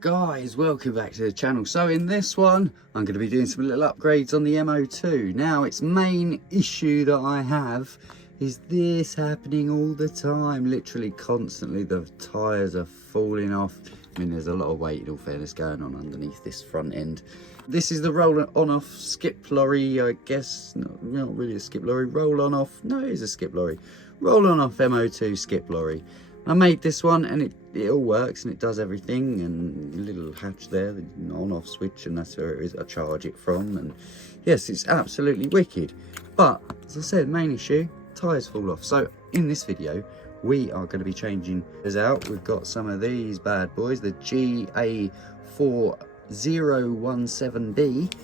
Guys, welcome back to the channel. So in this one I'm going to be doing some little upgrades on the M02. Now its main issue that I have is this happening all the time, literally constantly. The tyres are falling off. I mean, there's a lot of weight, in all fairness, going on underneath this front end. This is the roll on off skip lorry, I guess. Not really a skip lorry. Roll on off, no, it is a skip lorry. Roll on off M02 skip lorry. I made this one and it all works and it does everything, and a little hatch there, the on off switch, and that's where it is I charge it from. And yes, it's absolutely wicked. But as I said, main issue, tyres fall off. So in this video we are going to be changing this out. We've got some of these bad boys, the GA4017B,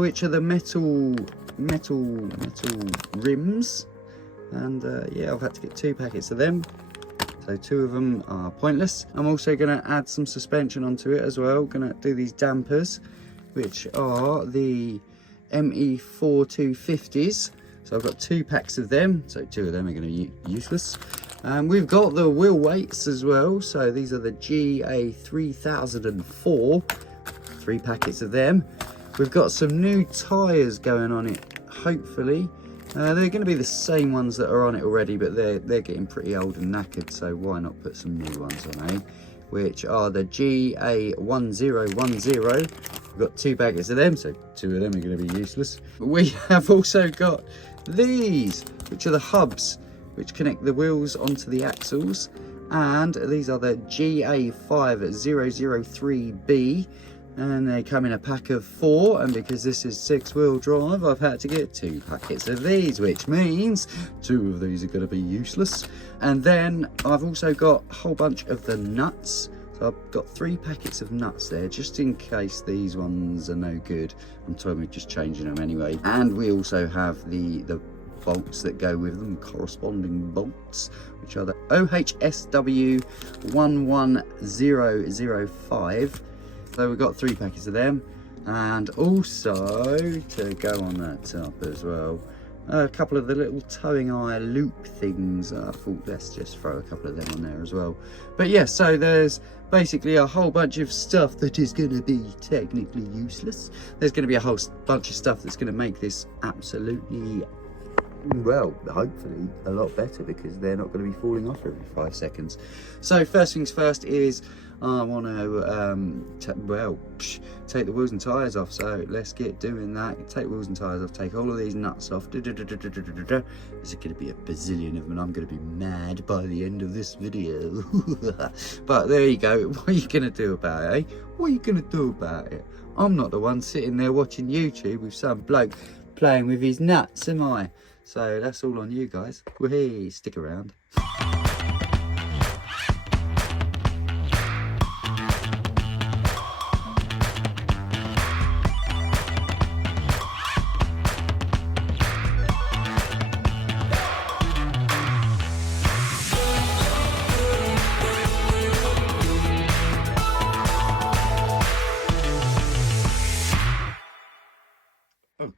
which are the metal rims, and yeah, I've had to get 2 packets of them. So 2 of them are pointless. I'm also going to add some suspension onto it as well. Going to do these dampers, which are the ME4250s. So I've got 2 packs of them. So 2 of them are going to be useless. We've got the wheel weights as well. So these are the GA3004. 3 packets of them. We've got some new tyres going on it, hopefully. They're going to be the same ones that are on it already, but they're getting pretty old and knackered, so why not put some new ones on, eh? Which are the GA1010. We've got 2 packets of them, so 2 of them are going to be useless. We have also got these, which are the hubs, which connect the wheels onto the axles, and these are the GA5003B. And they come in a pack of 4, and because this is 6-wheel drive, I've had to get 2 packets of these, which means 2 of these are going to be useless. And then I've also got a whole bunch of the nuts. So I've got 3 packets of nuts there, just in case these ones are no good. I'm totally just changing them anyway. And we also have the bolts that go with them, corresponding bolts, which are the OHSW11005. So we've got 3 packets of them, and also to go on that top as well, a couple of the little towing eye loop things. I thought let's just throw a couple of them on there as well. But yeah, so there's basically a whole bunch of stuff that is going to be technically useless. There's going to be a whole bunch of stuff that's going to make this absolutely, well, hopefully a lot better, because they're not going to be falling off every 5 seconds. So first things first is I want to take the wheels and tyres off. So let's get doing that. Take wheels and tyres off, take all of these nuts off. There's going to be a bazillion of them, and I'm going to be mad by the end of this video. But there you go. What are you going to do about it, eh? What are you going to do about it? I'm not the one sitting there watching YouTube with some bloke playing with his nuts, am I? So that's all on you guys. Hey, stick around.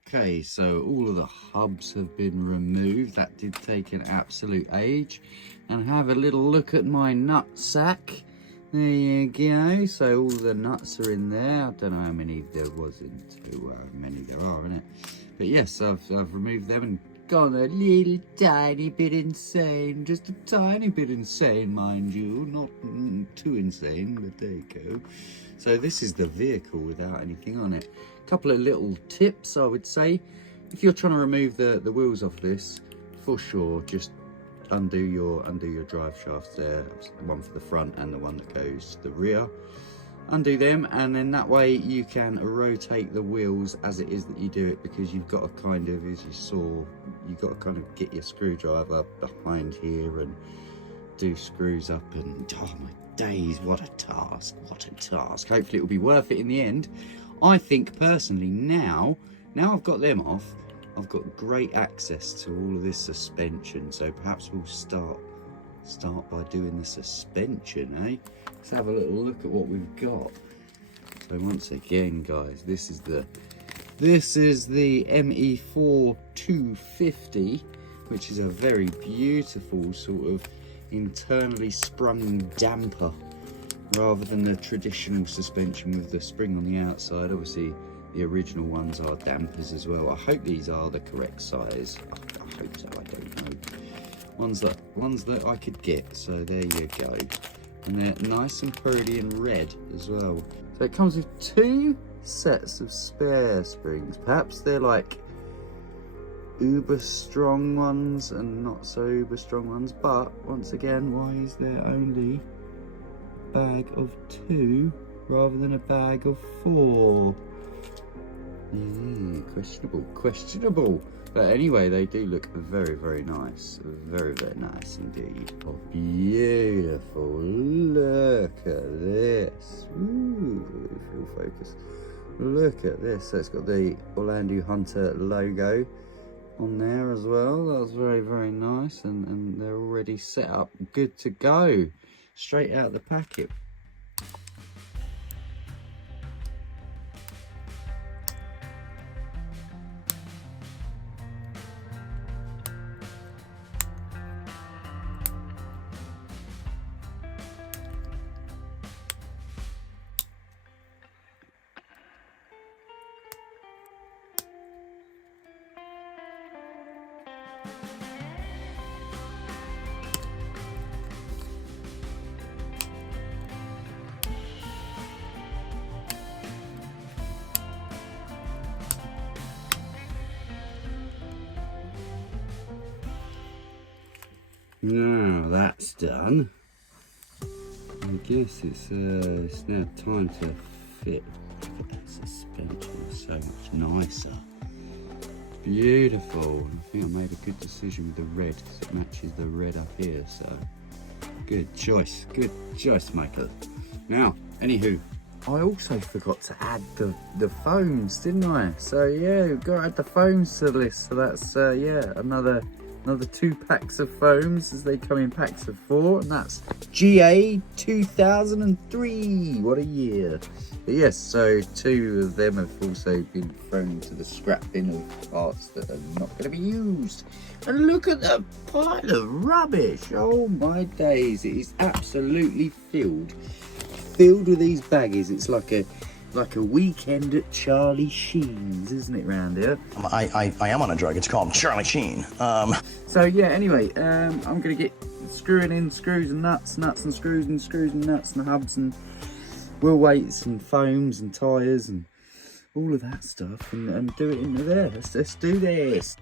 Okay, so all of the hubs have been removed. That did take an absolute age. And have a little look at my nut sack. There you go. So all the nuts are in there. I don't know how many there was into how many there are in it. But yes, I've removed them and gone a little tiny bit insane. Just a tiny bit insane, mind you. Not too insane, but there you go. So this is the vehicle without anything on it. Couple of little tips, I would say. If you're trying to remove the wheels off this, for sure, just undo your drive shafts there. One for the front and the one that goes to the rear. Undo them, and then that way you can rotate the wheels as it is that you do it, because you've got to kind of, as you saw, you've got to kind of get your screwdriver behind here and do screws up, and oh my days, what a task, what a task. Hopefully it will be worth it in the end. I think personally now I've got them off, I've got great access to all of this suspension, so perhaps we'll start by doing the suspension, eh? Let's have a little look at what we've got. So once again, guys, this is the ME4250, which is a very beautiful sort of internally sprung damper rather than the traditional suspension with the spring on the outside. Obviously the original ones are dampers as well. I hope these are the correct size. I hope so, I don't know. Ones that I could get, so there you go. And they're nice and pretty and red as well. So it comes with 2 sets of spare springs. Perhaps they're like uber strong ones and not so uber strong ones, but once again, why is there only a bag of 2 rather than a bag of 4? Questionable. But anyway, they do look very nice. Very nice indeed. Oh, beautiful. Look at this. Ooh, full focus. Look at this. So it's got the Orlando Hunter logo on there as well. That's very nice. And they're already set up, good to go. Straight out of the packet. Now that's done, I guess it's now time to fit. Look at that suspension, it's so much nicer. Beautiful. I think I made a good decision with the red because it matches the red up here, so good choice, Michael. Now, anywho, I also forgot to add the foams, didn't I? So yeah, we've got to add the foams to the list. So that's yeah, another 2 packs of foams, as they come in packs of 4, and that's GA 2003. What a year. But yes, so 2 of them have also been thrown into the scrap bin of parts that are not going to be used. And look at the pile of rubbish. Oh my days, it is absolutely filled with these baggies. It's like a weekend at Charlie Sheen's, isn't it, round here? I am on a drug. It's called Charlie Sheen. So yeah, anyway, I'm gonna get screwing in screws and nuts and screws and nuts and hubs and wheel weights and foams and tyres and all of that stuff and do it into there. Let's do this.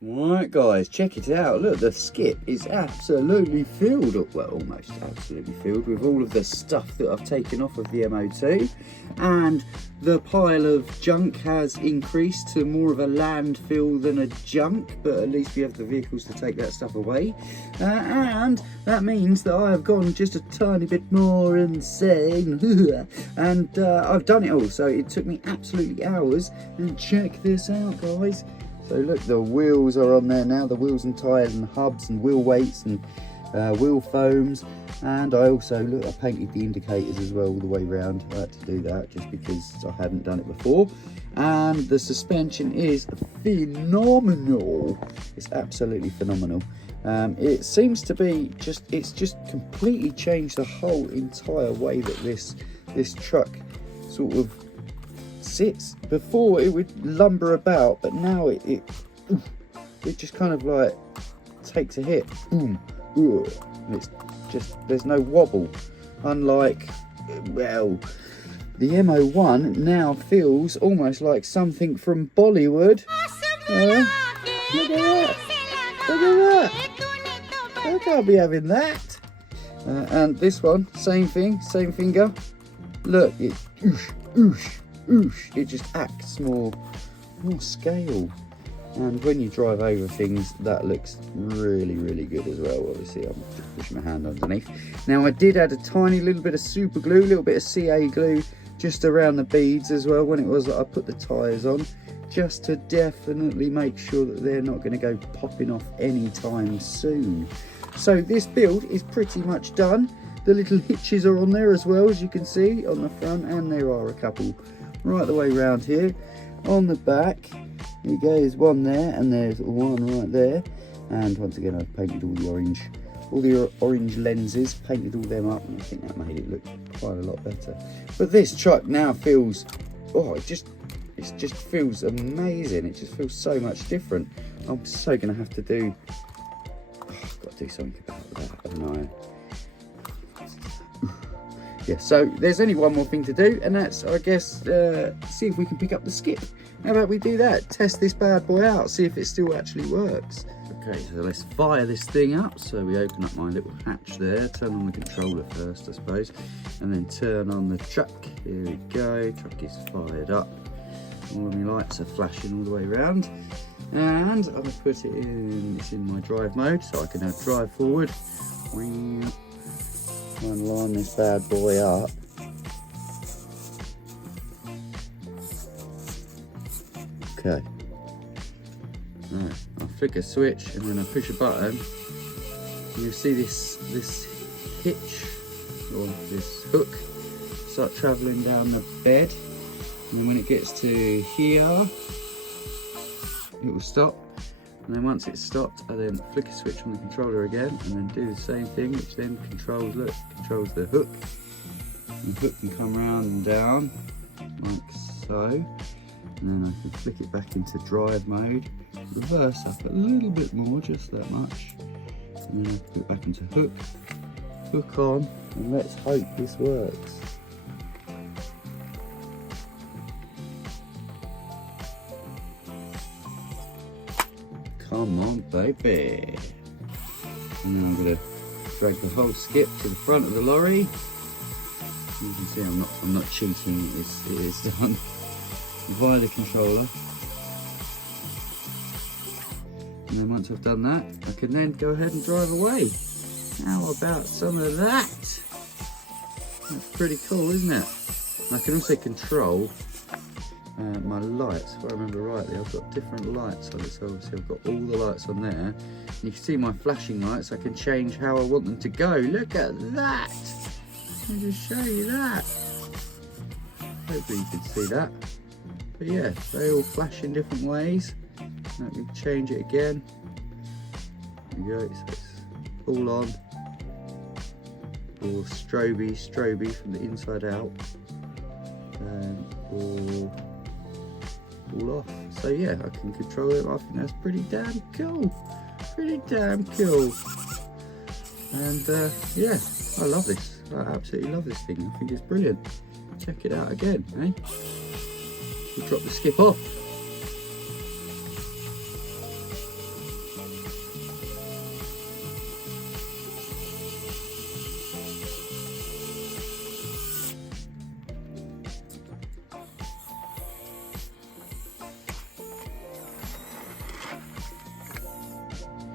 Right guys, check it out. Look, the skip is absolutely filled up, well, almost absolutely filled with all of the stuff that I've taken off of the M02, and the pile of junk has increased to more of a landfill than a junk, but at least we have the vehicles to take that stuff away, and that means that I have gone just a tiny bit more insane and I've done it all. So it took me absolutely hours, and check this out guys. So look, the wheels are on there now, the wheels and tyres and hubs and wheel weights and wheel foams. And I also, look, I painted the indicators as well all the way around. I had to do that just because I hadn't done it before. And the suspension is phenomenal. It's absolutely phenomenal. It seems to be it's just completely changed the whole entire way that this truck sort of sits. Before it would lumber about, but now it just kind of like takes a hit, boom, and it's just, there's no wobble, unlike, well, the M01 now feels almost like something from Bollywood. Look at that, I can't be having that. And this one, same thing, same finger. Look, it it just acts more scale. And when you drive over things, that looks really, really good as well. Obviously, I'm just pushing my hand underneath. Now, I did add a tiny little bit of super glue, a little bit of CA glue, just around the beads as well when it was that I put the tyres on, just to definitely make sure that they're not going to go popping off anytime soon. So this build is pretty much done. The little hitches are on there as well, as you can see, on the front, and there are a couple right the way around here. On the back, here you go, there's one there, and there's one right there. And once again, I've painted all the orange lenses, painted all them up, and I think that made it look quite a lot better. But this truck now feels, oh, it just feels amazing. It just feels so much different. I'm so gonna have to do, I've got to do something about that, haven't I? Yeah, so there's only one more thing to do, and that's, I guess, see if we can pick up the skip. How about we do that? Test this bad boy out, see if it still actually works. Okay, so let's fire this thing up. So we open up my little hatch there, turn on the controller first, I suppose, and then turn on the truck. Here we go, truck is fired up. All of my lights are flashing all the way around. And I've put it in, it's in my drive mode, so I can now drive forward. And line this bad boy up. Okay. Right, I'll flick a switch and then I push a button. You'll see this hitch or this hook start travelling down the bed. And when it gets to here, it will stop. And then once it's stopped, I then flick a switch on the controller again and then do the same thing, which then controls the hook. And the hook can come round and down, like so. And then I can flick it back into drive mode, reverse up a little bit more, just that much. And then I put it back into hook on, and let's hope this works. Come on, baby. And I'm going to drag the whole skip to the front of the lorry. You can see I'm not cheating. It is done via the controller. And then once I've done that, I can then go ahead and drive away. How about some of that? That's pretty cool, isn't it? And I can also control my lights. If I remember rightly, I've got different lights on it, so obviously I've got all the lights on there. And you can see my flashing lights. I can change how I want them to go. Look at that! Let me just show you that. Hopefully you can see that. But yeah, they all flash in different ways. Let me change it again. There we go, so it's all on. Or stroby from the inside out. And all off. So yeah, I can control it. I think that's pretty damn cool. Pretty damn cool. And yeah, I love this. I absolutely love this thing. I think it's brilliant. Check it out again, eh? We'll drop the skip off.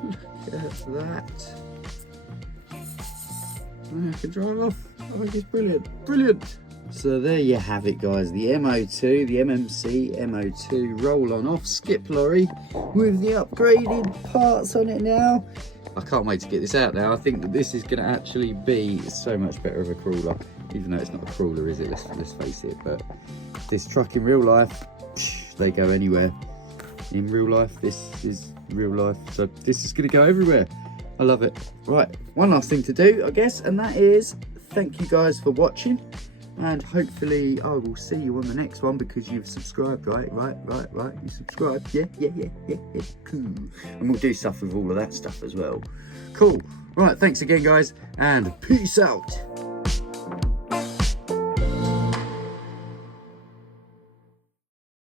Look at that. I can drive off. I think it's brilliant. Brilliant. So there you have it, guys. The M02, the MMC M02 roll-on off skip lorry with the upgraded parts on it now. I can't wait to get this out now. I think that this is going to actually be so much better of a crawler, even though it's not a crawler, is it? Let's face it. But this truck in real life, they go anywhere. In real life, this is real life. So this is going to go everywhere. I love it. Right, one last thing to do, I guess, and that is thank you guys for watching. And hopefully I will see you on the next one because you've subscribed, right? You subscribed, yeah, cool. And we'll do stuff with all of that stuff as well. Cool. Right, thanks again, guys, and peace out.